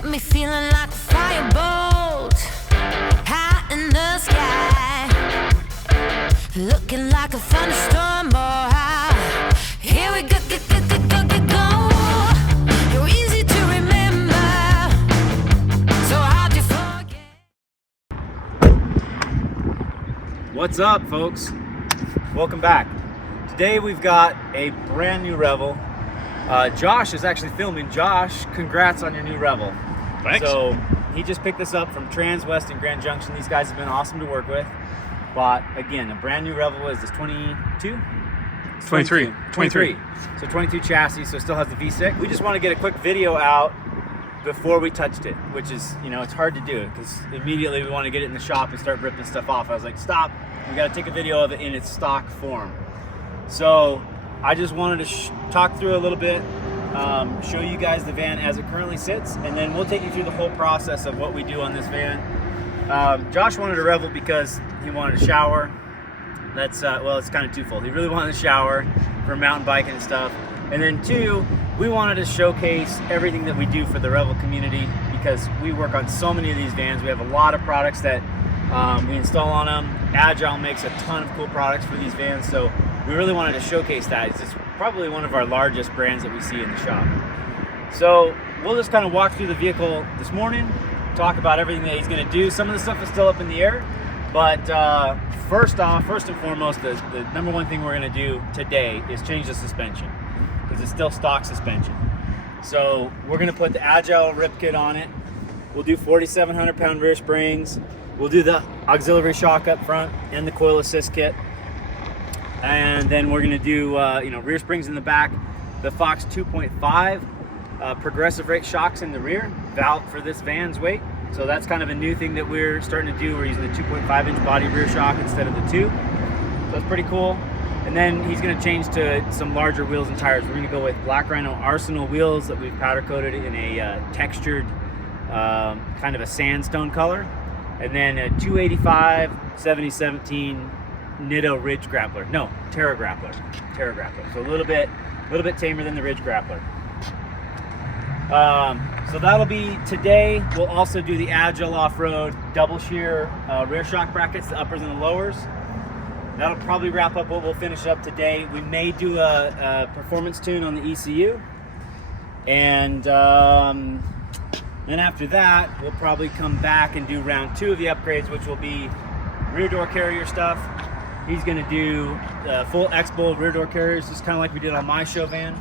got me feeling like a firebolt high in the sky, looking like a thunderstorm. Oh, here we go, go. You're easy to remember, so hard to forget. What's up, folks? Welcome back. Today we've got a brand new Revel. Josh is actually filming. Josh, congrats on your new Revel. Thanks. So he just picked this up from Transwest in Grand Junction. These guys have been awesome to work with. But again, a brand new Revel. Is this 22? 23. 23. So 22 chassis, so it still has the V6. We just want to get a quick video out before we touched it, which is, you know, it's hard to do it because immediately we want to get it in the shop and start ripping stuff off. I was like, stop, we got to take a video of it in its stock form. So I just wanted to talk through a little bit, show you guys the van as it currently sits, and then we'll take you through the whole process of what we do on this van. Josh wanted a Revel because he wanted a shower. That's, well, it's kind of twofold. He really wanted a shower for mountain biking and stuff. And then two, we wanted to showcase everything that we do for the Revel community because we work on so many of these vans. We have a lot of products that we install on them. Agile makes a ton of cool products for these vans, so we really wanted to showcase that. It's probably one of our largest brands that we see in the shop. So we'll just kind of walk through the vehicle this morning, talk about everything that he's going to do. Some of the stuff is still up in the air, but first and foremost, the number one thing we're going to do today is change the suspension because it's still stock suspension. So we're going to put the Agile rip kit on it. We'll do 4,700 pound rear springs. We'll do the auxiliary shock up front and the coil assist kit. And then we're going to do rear springs in the back, the Fox 2.5 progressive rate shocks in the rear, valve for this van's weight. So that's kind of a new thing that we're starting to do. We're using the 2.5 inch body rear shock instead of the 2. So that's pretty cool. And then he's going to change to some larger wheels and tires. We're going to go with Black Rhino Arsenal wheels that we've powder coated in a textured kind of a sandstone color. And then a 285 7017 Nitto Ridge Grappler. No, Terra Grappler. So a little bit tamer than the Ridge Grappler. So that'll be today. We'll also do the Agile off-road double shear rear shock brackets, the uppers and the lowers. That'll probably wrap up what we'll finish up today. We may do a performance tune on the ECU. And then after that, we'll probably come back and do round 2 of the upgrades, which will be rear door carrier stuff. He's going to do full X-Bowl rear door carriers, just kind of like we did on my show van.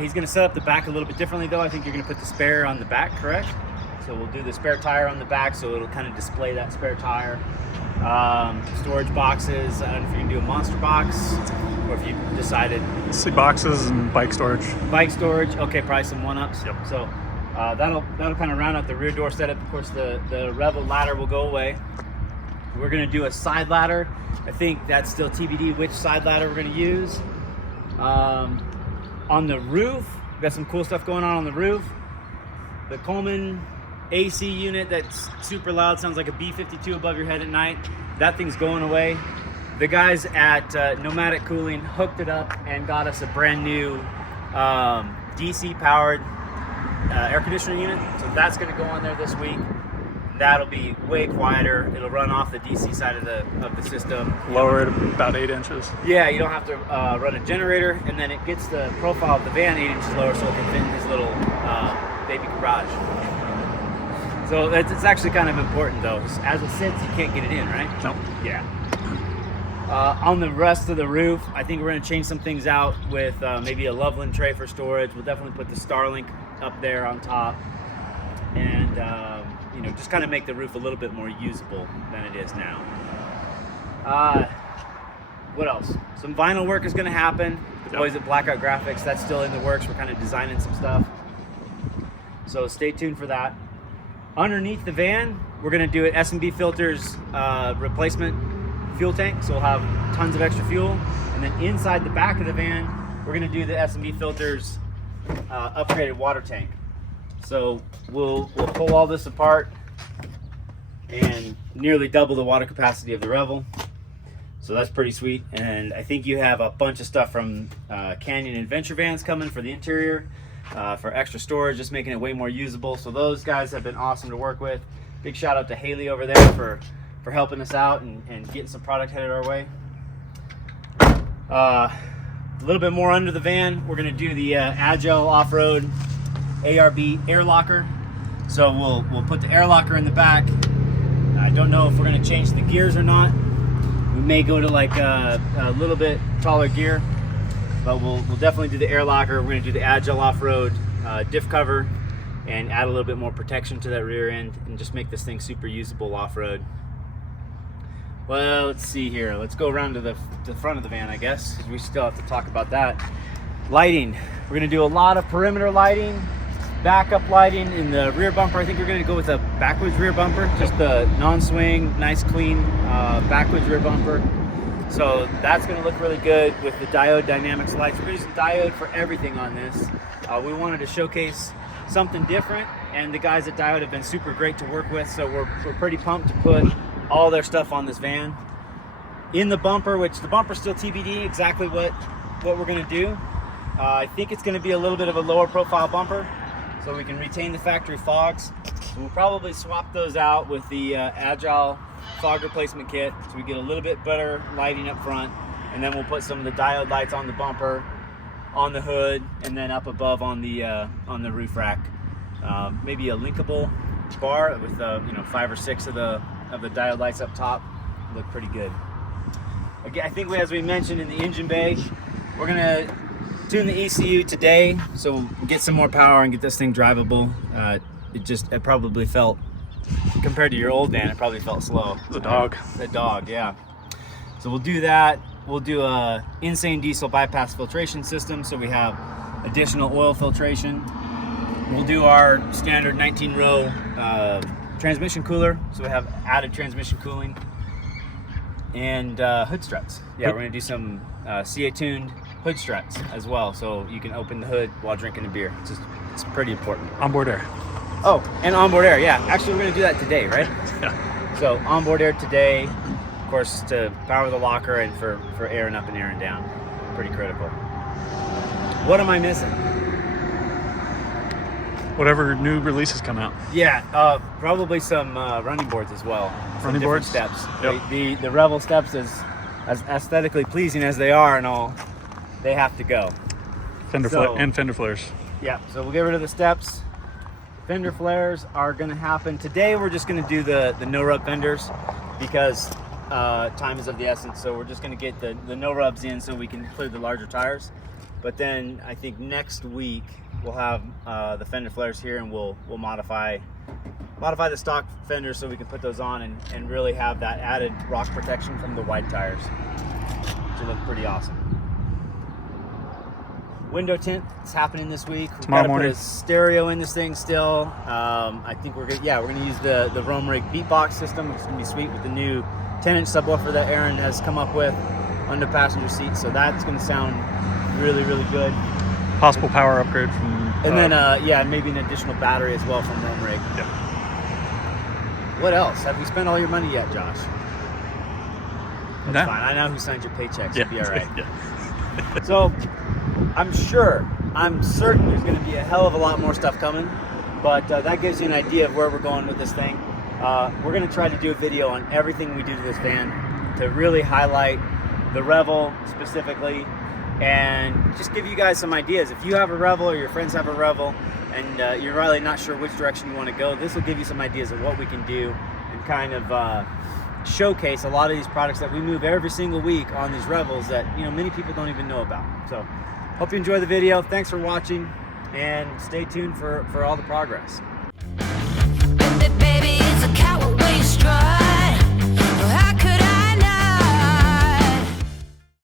He's going to set up the back a little bit differently, though. I think you're going to put the spare on the back, correct? So we'll do the spare tire on the back, so it'll kind of display that spare tire. Storage boxes. I don't know if you can do a monster box, or if you decided. Seat boxes and bike storage. Bike storage. Okay, probably some one-ups. Yep. So that'll kind of round out the rear door setup. Of course, the Revel ladder will go away. We're going to do a side ladder. I think that's still TBD which side ladder we're going to use. On the roof, we've got some cool stuff going on the roof. The Coleman AC unit that's super loud, sounds like a B-52 above your head at night. That thing's going away. The guys at Nomadic Cooling hooked it up and got us a brand new DC powered air conditioner unit. So that's going to go on there this week. That'll be way quieter. It'll run off the DC side of the system. Lower it about 8 inches. Yeah, you don't have to run a generator, and then it gets the profile of the van 8 inches lower, so it can fit in his little baby garage. So it's actually kind of important, though. As it sits, you can't get it in, right? No. Yeah. On the rest of the roof, I think we're going to change some things out with maybe a Loveland tray for storage. We'll definitely put the Starlink up there on top, and just kind of make the roof a little bit more usable than it is now. What else? Some vinyl work is going to happen. The boys at Blackout Graphics, that's still in the works. We're kind of designing some stuff. So stay tuned for that. Underneath the van, we're going to do an S&B Filters replacement fuel tank. So we'll have tons of extra fuel. And then inside the back of the van, we're going to do the S&B Filters upgraded water tank. So we'll pull all this apart and nearly double the water capacity of the Revel. So that's pretty sweet. And I think you have a bunch of stuff from Canyon Adventure Vans coming for the interior. for extra storage, just making it way more usable. So those guys have been awesome to work with. Big shout out to Haley over there for helping us out and getting some product headed our way. A little bit more under the van, we're going to do the Agile Off-Road ARB air locker. So we'll put the air locker in the back. I don't know if we're going to change the gears or not. We may go to like a little bit taller gear, but we'll definitely do the air locker. We're going to do the Agile Off-Road diff cover and add a little bit more protection to that rear end and just make this thing super usable off-road. Well, let's see here. Let's go around to the front of the van, I guess, because we still have to talk about that. Lighting. We're going to do a lot of perimeter lighting, backup lighting in the rear bumper. I think we're going to go with a backwards rear bumper, just the non-swing, nice clean backwards rear bumper. So that's going to look really good with the diode dynamics lights. We're using diode for everything on this. We wanted to showcase something different, and the guys at Diode have been super great to work with, so we're pretty pumped to put all their stuff on this van. In the bumper, which the bumper's still TBD exactly what we're going to do. I think it's going to be a little bit of a lower profile bumper, so we can retain the factory fogs. So we'll probably swap those out with the Agile fog replacement kit, so we get a little bit better lighting up front, and then we'll put some of the diode lights on the bumper, on the hood, and then up above on the roof rack. Maybe a linkable bar with 5 or 6 of the diode lights up top. Look pretty good. Again, I think as we mentioned in the engine bay, we're gonna tune the ECU today, so we'll get some more power and get this thing drivable. It probably felt, compared to your old van, it probably felt slow. The dog. The dog, yeah. So we'll do that. We'll do a insane diesel bypass filtration system, so we have additional oil filtration. We'll do our standard 19-row transmission cooler, so we have added transmission cooling. And hood struts. Yeah, we're gonna do some CA-tuned hood struts as well, so you can open the hood while drinking a beer. It's pretty important. Onboard air. Oh, and onboard air, yeah. Actually, we're gonna do that today, right? Yeah. So onboard air today, of course, to power the locker and for airing up and airing down. Pretty critical. What am I missing? Whatever new releases come out. Yeah, probably some running boards as well. Some Running boards? steps. Yep. The Revel steps, as aesthetically pleasing as they are and all, they have to go. Fender flares. Yeah, so we'll get rid of the steps. Fender flares are going to happen. Today we're just going to do the no-rub fenders because time is of the essence. So we're just going to get the no-rubs in so we can clear the larger tires. But then I think next week we'll have the fender flares here, and we'll modify the stock fenders so we can put those on and really have that added rock protection from the wide tires, which will look pretty awesome. Window tint is happening this week. We've Tomorrow got to morning. put a stereo in this thing still. I think we're gonna use the Rome Rig beatbox system, which is gonna be sweet with the new 10-inch subwoofer that Aaron has come up with on the passenger seat. So that's gonna sound really, really good. Possible power upgrade from. And then maybe an additional battery as well from Rome Rig. Yeah. What else? Have you spent all your money yet, Josh? That's No. fine. I know who signed your paychecks. Yeah. You'll be all right. Yeah. So I'm certain there's going to be a hell of a lot more stuff coming, but that gives you an idea of where we're going with this thing. We're going to try to do a video on everything we do to this van to really highlight the Revel specifically and just give you guys some ideas. If you have a Revel or your friends have a Revel and you're really not sure which direction you want to go, this will give you some ideas of what we can do and kind of showcase a lot of these products that we move every single week on these Revels that many people don't even know about. So hope you enjoy the video. Thanks for watching and stay tuned for all the progress.